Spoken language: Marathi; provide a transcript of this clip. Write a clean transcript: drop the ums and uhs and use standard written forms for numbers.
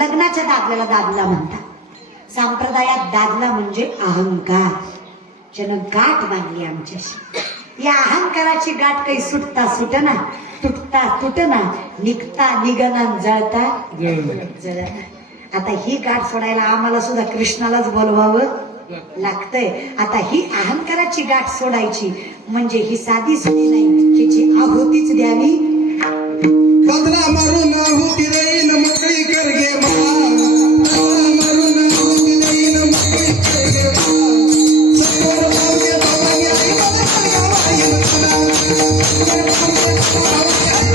लग्नाच्या दादल्याला दादला म्हणतात. संप्रदायात दादला म्हणजे अहंकार. ज्यानं गाठ बांधली आमच्याशी, या अहंकाराची गाठ काही सुटता सुटना, तुटता तुटना, निघता निघना, जळता जळना. आता ही गाठ सोडायला आम्हाला सुद्धा कृष्णालाच बोलवावं लागतंय. आता ही अहंकाराची गाठ सोडायची म्हणजे ही साधी सोडी नाही, हिची आहुतीच द्यावी. बदला मारून आहुती देईन मोकळी कर गे मला, मारून आहुती देईन मोकळी कर गे मला. सत्वर पावगे पावगे आई मला गावाई मला, सत्वर पावगे पावगे आई